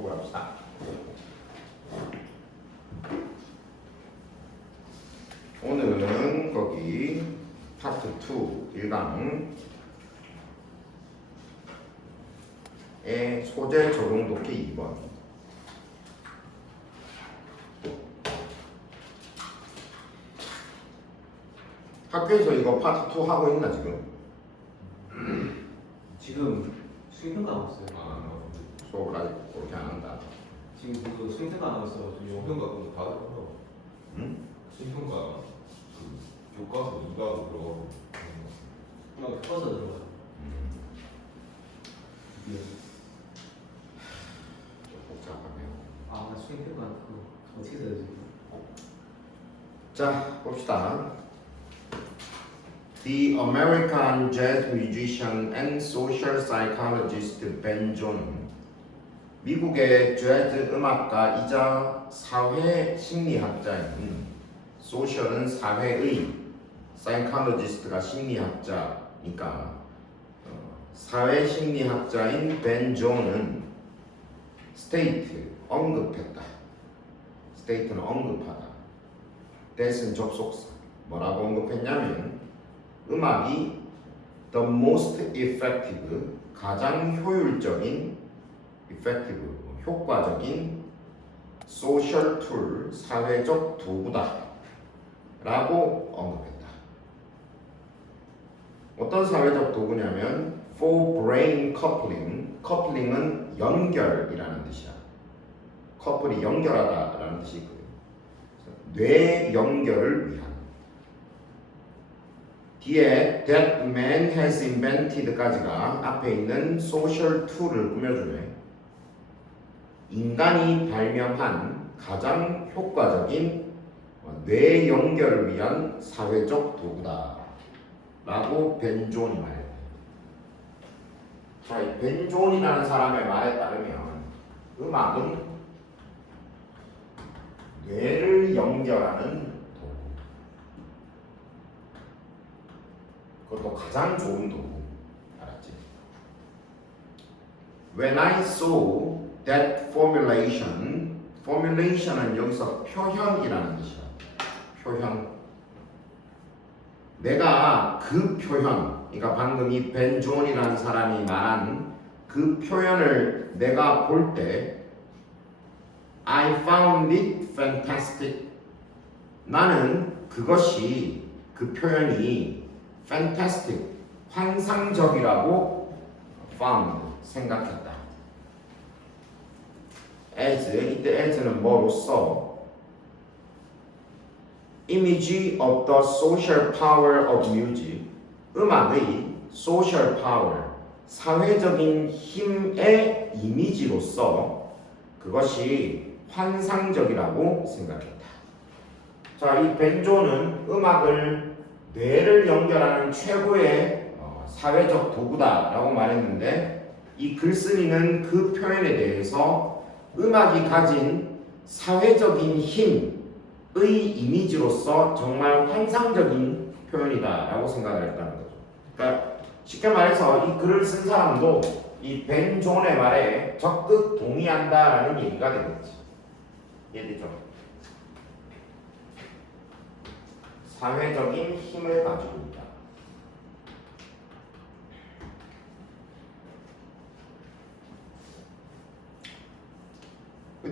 수업을 합시다. 오늘은 거기 파트 2 1강의 소재 적용 독해 2번. 학교에서 이거 파트 2 하고 있나 지금? 지금 수행평가 하고 있어요. 수업을 아직 그렇게 안 한다. 지금 그 수행평가 하고 있어가지고 수행평가 그럼 다 들어가. 응? 수행평가 그 교과서 2강 들어가고. 막 펴서 들어가요. 예. 좀 복잡하네요. 아 수행평가 그거 어떻게 써야 되지? 자, 봅시다. The American jazz musician and social psychologist Ben Jones, 미국의 재즈 음악가이자 사회 심리학자인 소셜은 사회의, 사이칼로지스트가 심리학자니까 사회 심리학자인 벤 존은 스테이트 언급했다. 스테이트는 언급하다. that은 접속사. 뭐라고 언급했냐면 음악이 the most effective, 가장 효율적인 effective, 효과적인 social tool, 사회적 도구다 라고 언급했다. 어떤 사회적 도구냐면 for brain coupling, coupling은 연결이라는 뜻이야. 커플이 연결하다 라는 뜻이 있거든. 뇌 연결을 위한. 뒤에 that man has invented까지가 앞에 있는 social tool을 꾸며주네. 인간이 발명한 가장 효과적인 뇌 연결을 위한 사회적 도구다 라고 벤 존이 말했다. 자, 이 벤 존이라는 사람의 말에 따르면 음악은 뇌를 연결하는 도구, 그것도 가장 좋은 도구. 알았지? When I saw that formulation, formulation은 여기서 표현이라는 뜻이야. 표현. 내가 그 표현, 그러니까 방금 이 벤 존이라는 사람이 말한 그 표현을 내가 볼 때 I found it fantastic. 나는 그것이, 그 표현이 fantastic, 환상적이라고 found, 생각했다. as, 이때 as는 뭐로써 image of the social power of music, 음악의 social power, 사회적인 힘의 이미지로서 그것이 환상적이라고 생각했다. 자, 이 벤 존은 음악을 뇌를 연결하는 최고의 사회적 도구다라고 말했는데, 이 글쓴이는 그 표현에 대해서 음악이 가진 사회적인 힘의 이미지로서 정말 환상적인 표현이다라고 생각을 했다는 거죠. 그러니까 쉽게 말해서 이 글을 쓴 사람도 이 벤 존의 말에 적극 동의한다라는 얘기가 되겠지. 이해되죠? 사회적인 힘을 가지고 있다.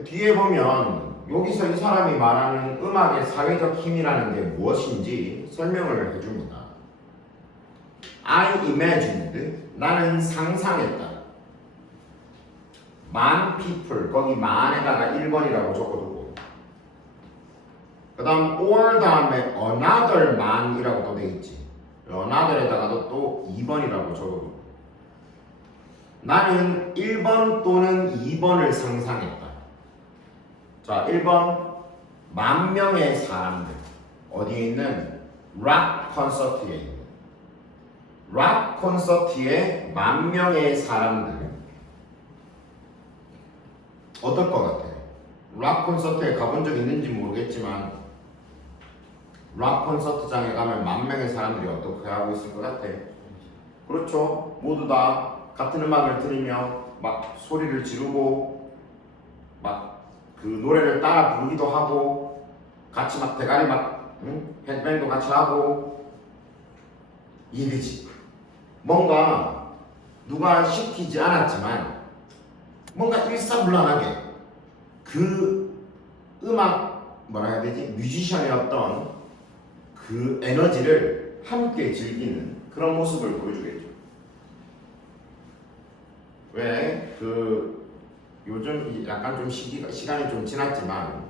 뒤에 보면 여기서 이 사람이 말하는 음악의 사회적 힘이라는 게 무엇인지 설명을 해줍니다. I imagined, 나는 상상했다. Man people, 거기 man에다가 1번이라고 적어두고, 그 다음 or 다음에 another man이라고 또 되어있지. another에다가도 또 2번이라고 적어두고, 나는 1번 또는 2번을 상상했다. 자, 1번 10,000명의 사람들, 어디에 있는 락 콘서트에 있는, 락 콘서트에 10,000명의 사람들. 어떨 것 같아? 락 콘서트에 가본 적 있는지 모르겠지만 락 콘서트장에 가면 10,000명의 사람들이 어떻게 하고 있을 것 같아? 그렇죠. 모두 다 같은 음악을 들으며 막 소리를 지르고 막 그 노래를 따라 부르기도 하고 같이 막 대가리 막 헤드뱅도 같이 하고 이래지. 뭔가 누가 시키지 않았지만 뭔가 일사불란하게 그 음악 뭐라 해야 되지? 뮤지션이었던 그 에너지를 함께 즐기는 그런 모습을 보여주겠죠. 왜? 그 요즘 약간 좀 시간이 좀 지났지만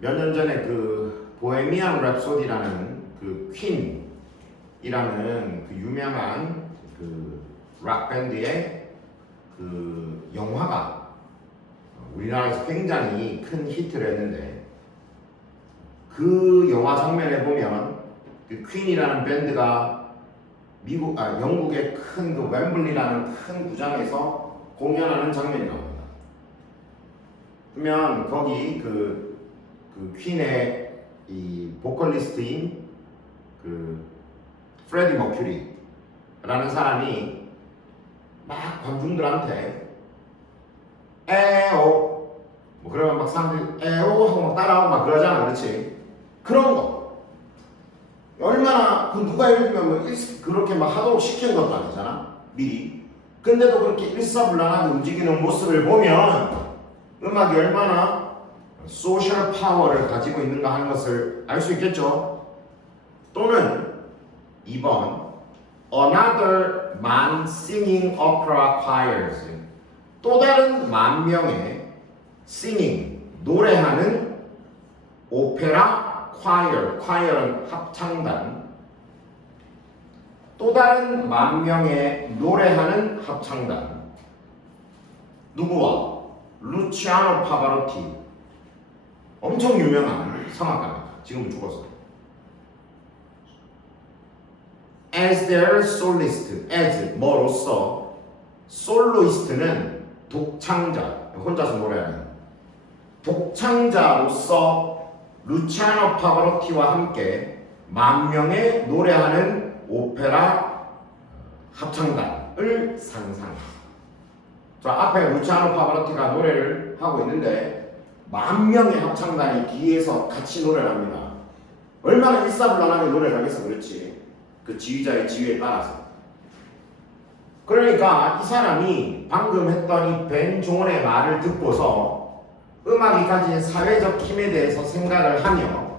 몇 년 전에 그 보헤미안 랩소디라는 그 퀸이라는 그 유명한 그 락 밴드의 그 영화가 우리나라에서 굉장히 큰 히트를 했는데 그 영화 장면에 보면 그 퀸이라는 밴드가 영국의 큰 그 웸블리라는 큰 구장에서 공연하는 장면이 나옵니다. 그러면 거기 그 퀸의 이 보컬리스트인 그 프레디 머큐리라는 사람이 막 관중들한테 에오 뭐 그러면 막 사람들이 에오 하고 막 따라하고 막 그러잖아, 그렇지? 그런 거 얼마나 그 누가 예를 들면 뭐 그렇게 막 하도록 시킨 것도 아니잖아, 미리. 근데도 그렇게 일사불란하게 움직이는 모습을 보면 음악이 얼마나 소셜 파워를 가지고 있는가 하는 것을 알 수 있겠죠. 또는 2번 Another man singing opera choirs, 또 다른 만 명의 singing, 노래하는 오페라 choir, choir은 합창단, 또 다른 만 명의 노래하는 합창단. 누구와? 루치아노 파바로티, 엄청 유명한 성악가입니다. 지금 죽었어요. As their solist, as 뭐로서, 솔로이스트는 독창자, 혼자서 노래하는 독창자로서 루치아노 파바로티와 함께 만 명의 노래하는 오페라 합창단을 상상합니다. 자, 앞에 루치아노 파바로티가 노래를 하고 있는데 만 명의 합창단이 뒤에서 같이 노래를 합니다. 얼마나 일사불란하게 노래를 하겠어, 그렇지? 그 지휘자의 지휘에 따라서. 그러니까 이 사람이 방금 했던 이 벤 존의 말을 듣고서 음악이 가진 사회적 힘에 대해서 생각을 하며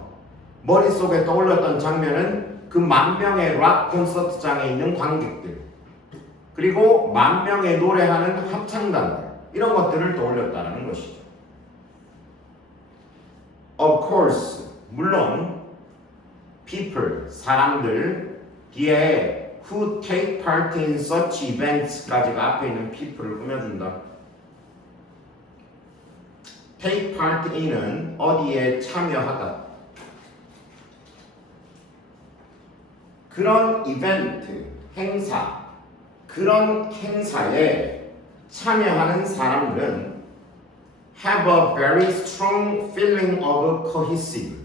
머릿속에 떠올렸던 장면은 그 만 명의 락 콘서트장에 있는 관객들, 그리고 만 명의 노래하는 합창단들, 이런 것들을 떠올렸다는 것이죠. Of course, 물론 people, 사람들, 뒤에 who take part in such events까지가 앞에 있는 people을 꾸며준다. take part in은 어디에 참여하다. 그런 이벤트, 행사, 그런 행사에 참여하는 사람들은 have a very strong feeling of cohesive,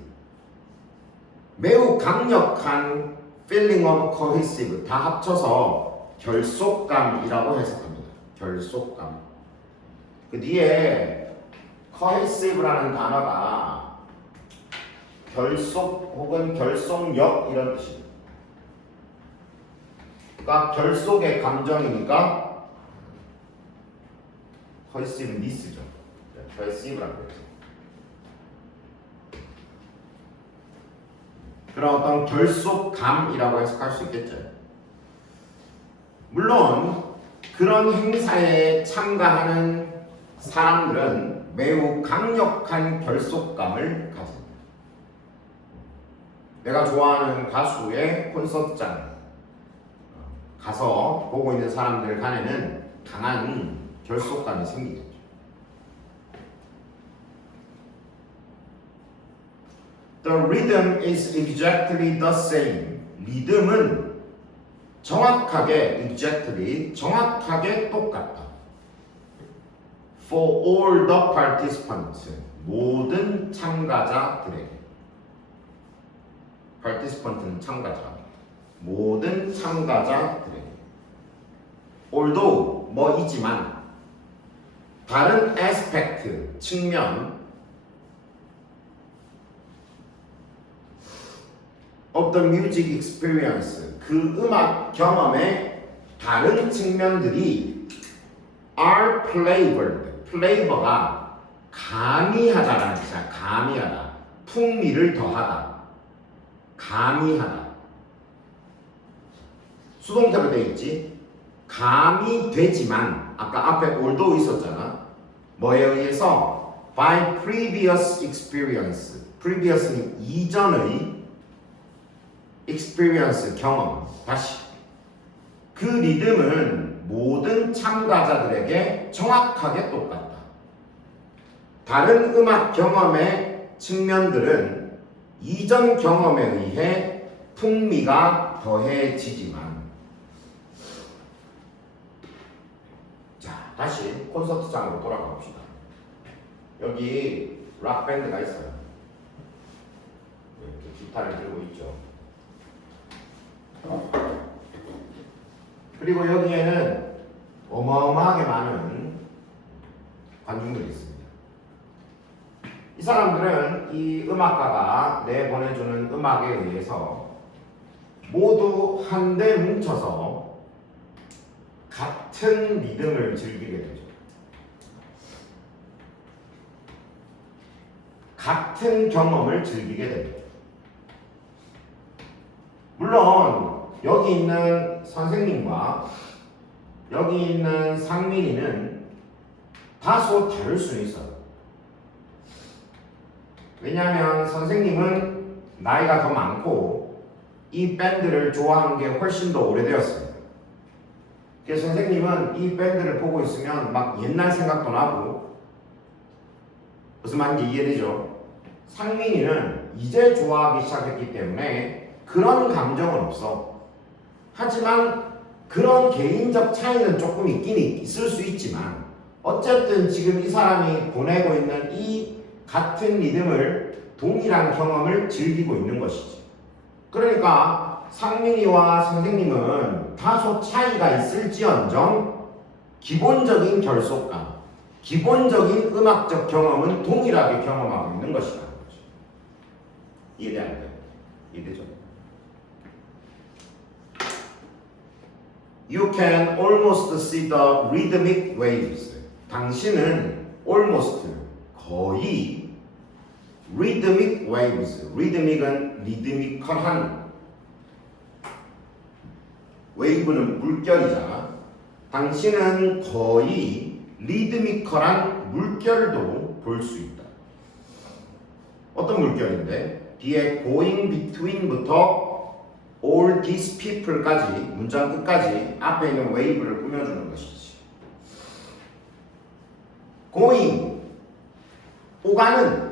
매우 강력한 feeling of cohesive, 다 합쳐서 결속감이라고 해석합니다. 결속감. 그 뒤에 cohesive라는 단어가 결속 혹은 결속력 이런 뜻입니다. 그러니까 결속의 감정이니까 cohesiveness죠. cohesive라고 해요. 그런 어떤 결속감이라고 해석할 수 있겠죠. 물론 그런 행사에 참가하는 사람들은 매우 강력한 결속감을 가집니다. 내가 좋아하는 가수의 콘서트장 가서 보고 있는 사람들 간에는 강한 결속감이 생기겠죠. The rhythm is exactly the same. 리듬은 정확하게, exactly, 정확하게 똑같다. For all the participants, 모든 참가자들에게. participant는 참가자. 모든 참가자들에게. although, 뭐이지만, 다른 aspect, 측면 of the music experience, 그 음악 경험의 다른 측면들이 are flavored, flavor가 가미하다라는 뜻이야. 가미하다, 풍미를 더하다, 가미하다. 수동태로 되어 있지. 가미되지만 아까 앞에 although 있었잖아. 뭐에 의해서? by previous experience. previous는 이전의 experience, 경험. 다시 그 리듬은 모든 참가자들에게 정확하게 똑같다. 다른 음악 경험의 측면들은 이전 경험에 의해 풍미가 더해지지만, 자, 다시 콘서트장으로 돌아가 봅시다. 여기 락 밴드가 있어요. 이렇게 기타를 들고 있죠. 그리고 여기에는 어마어마하게 많은 관중들이 있습니다. 이 사람들은 이 음악가가 내보내주는 음악에 의해서 모두 한데 뭉쳐서 같은 리듬을 즐기게 되죠. 같은 경험을 즐기게 됩니다. 물론 여기 있는 선생님과 여기 있는 상민이는 다소 다를 수 있어요. 왜냐하면 선생님은 나이가 더 많고 이 밴드를 좋아하는 게 훨씬 더 오래되었습니다. 그래서 선생님은 이 밴드를 보고 있으면 막 옛날 생각도 나고, 무슨 말인지 이해되죠? 상민이는 이제 좋아하기 시작했기 때문에 그런 감정은 없어. 하지만 그런 개인적 차이는 조금 있긴 있을 수 있지만, 어쨌든 지금 이 사람이 보내고 있는 이 같은 리듬을, 동일한 경험을 즐기고 있는 것이지. 그러니까 상민이와 선생님은 다소 차이가 있을지언정 기본적인 결속감, 기본적인 음악적 경험은 동일하게 경험하고 있는 것이다. 이해돼요? 이해되죠? You can almost see the rhythmic waves. 당신은 almost, 거의 rhythmic waves. rhythmic은 리드미컬한, wave는 물결이잖아. 당신은 거의 리드미컬한 물결도 볼 수 있다. 어떤 물결인데? 뒤에 going between부터 all these people까지, 문장 끝까지 앞에 있는 wave를 꾸며주는 것이지. going, 오가는,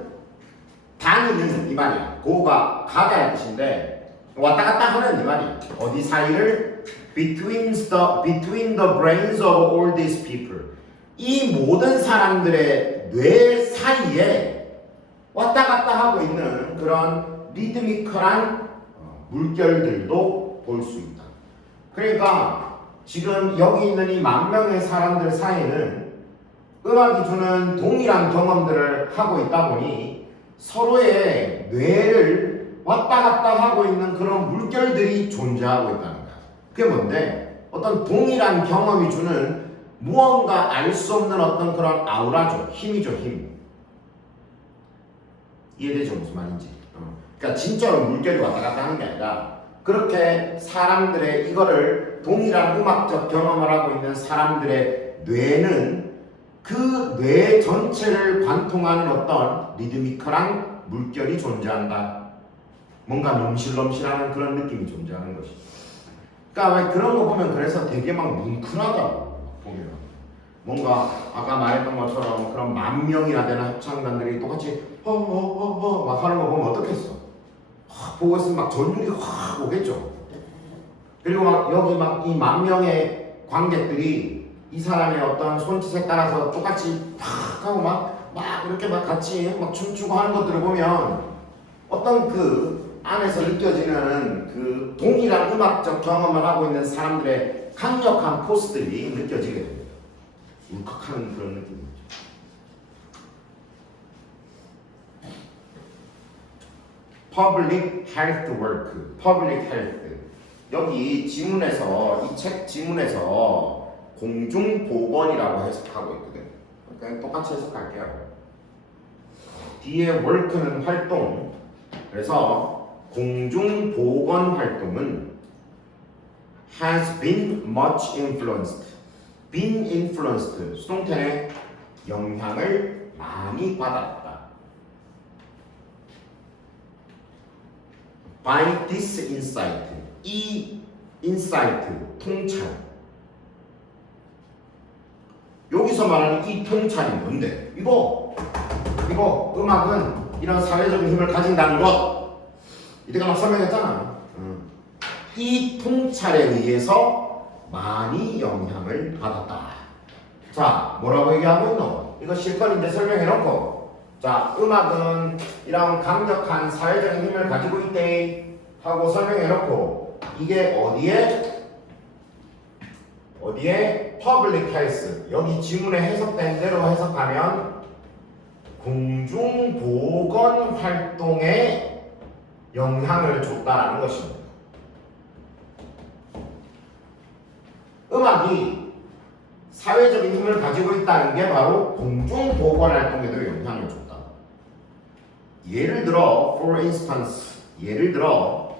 다니는 이 말이야. go가 가다의 뜻인데 왔다 갔다 하는 이 말이야. 어디 사이를? between the brains of all these people. 이 모든 사람들의 뇌 사이에 왔다 갔다 하고 있는 그런 리드미컬한 물결들도 볼 수 있다. 그러니까 지금 여기 있는 이 10,000명의 사람들 사이에는 음악이 주는 동일한 경험들을 하고 있다 보니 서로의 뇌를 왔다 갔다 하고 있는 그런 물결들이 존재하고 있다는 거야. 그게 뭔데? 어떤 동일한 경험이 주는 무언가 알 수 없는 어떤 그런 아우라죠. 힘이죠, 힘. 이해되죠? 무슨 말인지. 그러니까 진짜로 물결이 왔다 갔다 하는 게 아니라, 그렇게 사람들의 이거를 동일한 음악적 경험을 하고 있는 사람들의 뇌는 그 뇌 전체를 관통하는 어떤 리드미컬한 물결이 존재한다. 뭔가 넘실넘실하는 그런 느낌이 존재하는 것이죠. 그러니까 왜 그런 거 보면 그래서 되게 막 뭉클하다고 보면, 뭔가 아까 말했던 것처럼 그런 10,000명이나 되는 합창단들이 똑같이 허허허허 막 하는 거 보면 어떻겠어? 보고 있으면 막 전율이 확 오겠죠. 그리고 막 여기 막 이 10,000명의 관객들이 이 사람의 어떤 손짓에 따라서 똑같이 팍 하고 막 이렇게 막 같이 막 춤추고 하는 것들을 보면 어떤 그 안에서 느껴지는 그 동일한 음악적 경험을 하고 있는 사람들의 강력한 포스들이 느껴지게 됩니다. 울컥하는 그런 느낌이죠. public health work, public health. 여기 지문에서 이 책 지문에서 공중보건이라고 해석하고 있거든. 그러니까 똑같이 해석할게요. 뒤에 work는 활동. 그래서 공중보건 활동은 has been much influenced. been influenced. 수동태의 영향을 많이 받았다. by this insight. 이 insight, 통찰. 여기서 말하는 이 통찰이 뭔데? 이거 음악은 이런 사회적인 힘을 가진다는 것. 이때가 막 설명했잖아. 이 통찰에 의해서 많이 영향을 받았다. 자, 뭐라고 얘기하고 있노? 이거 실컷인데 설명해놓고, 자, 음악은 이런 강력한 사회적인 힘을 가지고 있대 하고 설명해놓고, 이게 어디에 public health. 여기 지문에 해석된 대로 해석하면 공중보건 활동에 영향을 줬다라는 것입니다. 음악이 사회적인 힘을 가지고 있다는 게 바로 공중보건 활동에도 영향을 줬다. 예를 들어, for instance, 예를 들어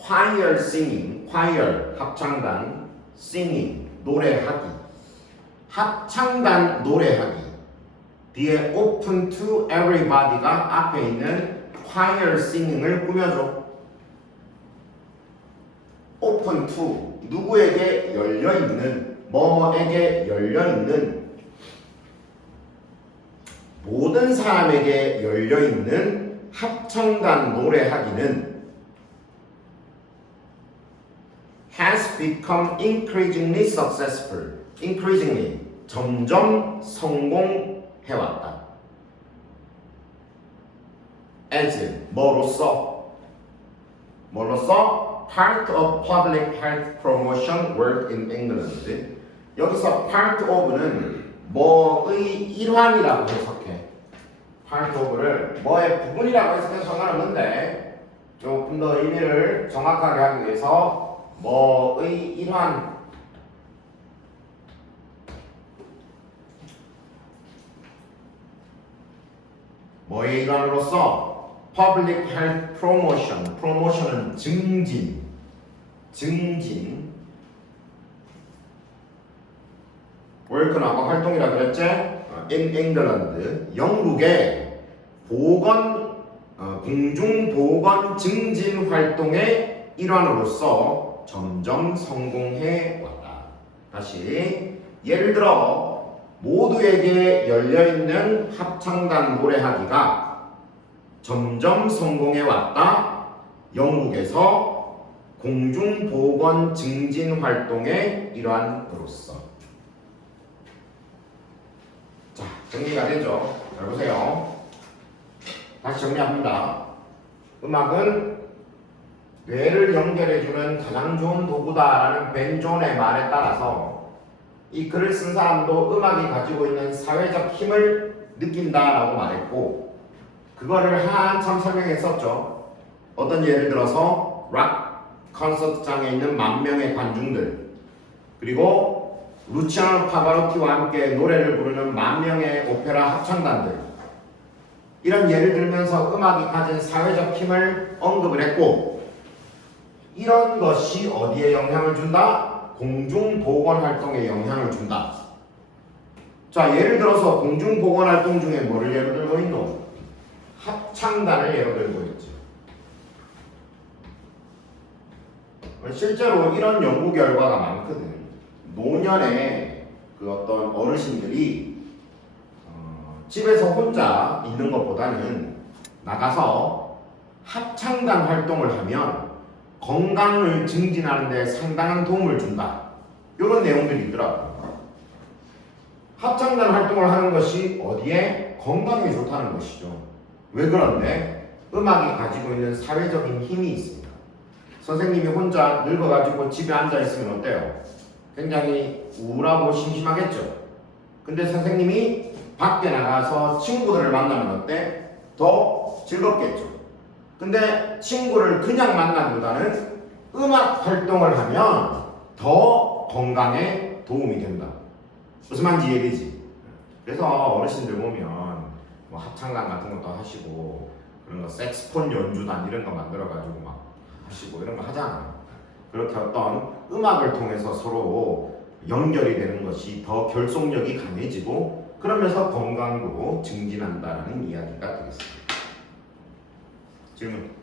choir singing, choir, 합창단, singing, 노래하기, 합창단 노래하기 뒤에 open to everybody가 앞에 있는 choir singing을 꾸며줘. open to, 누구에게 열려있는, 뭐뭐에게 열려있는, 모든 사람에게 열려있는 합창단 노래하기는 has become increasingly successful. increasingly, 점점 성공해왔다. as, 뭐로써 part of public health promotion work in England. 여기서 part of는 뭐의 일환이라고 해석해. part of를 뭐의 부분이라고 해석해도 상관없는데 조금 더 의미를 정확하게 하기 위해서 뭐의 일환, 뭐의 일환으로서 public health promotion, promotion은 증진, work는 아까 활동이라 그랬지? in England, 영국의 공중보건 증진 활동의 일환으로서 점점 성공해 왔다. 다시, 예를 들어 모두에게 열려있는 합창단 노래하기가 점점 성공해 왔다. 영국에서 공중보건 증진 활동의 일환으로서. 자, 정리가 되죠? 잘 보세요. 다시 정리합니다. 음악은 뇌를 연결해주는 가장 좋은 도구다라는 벤 존의 말에 따라서 이 글을 쓴 사람도 음악이 가지고 있는 사회적 힘을 느낀다라고 말했고, 그거를 한참 설명했었죠. 어떤 예를 들어서 락 콘서트장에 있는 10,000명의 관중들, 그리고 루치아노 파바로티와 함께 노래를 부르는 10,000명의 오페라 합창단들, 이런 예를 들면서 음악이 가진 사회적 힘을 언급을 했고, 이런 것이 어디에 영향을 준다? 공중보건 활동에 영향을 준다. 자, 예를 들어서 공중보건 활동 중에 뭐를 예로 들고 있노? 합창단을 예로 들고 있죠. 실제로 이런 연구 결과가 많거든. 노년에 그 어떤 어르신들이 집에서 혼자 있는 것보다는 나가서 합창단 활동을 하면 건강을 증진하는 데 상당한 도움을 준다. 이런 내용들이 있더라고요. 합창단 활동을 하는 것이 어디에? 건강에 좋다는 것이죠. 왜 그런데? 음악이 가지고 있는 사회적인 힘이 있습니다. 선생님이 혼자 늙어가지고 집에 앉아있으면 어때요? 굉장히 우울하고 심심하겠죠. 근데 선생님이 밖에 나가서 친구들을 만나면 어때? 더 즐겁겠죠. 근데 친구를 그냥 만나기보다는 음악 활동을 하면 더 건강에 도움이 된다. 무슨 말인지 이해되지? 그래서 어르신들 보면 뭐 합창단 같은 것도 하시고 그런 거 색스폰 연주단 이런 거 만들어가지고 막 하시고 이런 거 하잖아. 그렇게 어떤 음악을 통해서 서로 연결이 되는 것이 더 결속력이 강해지고 그러면서 건강도 증진한다는 이야기가 되겠습니다. 질문.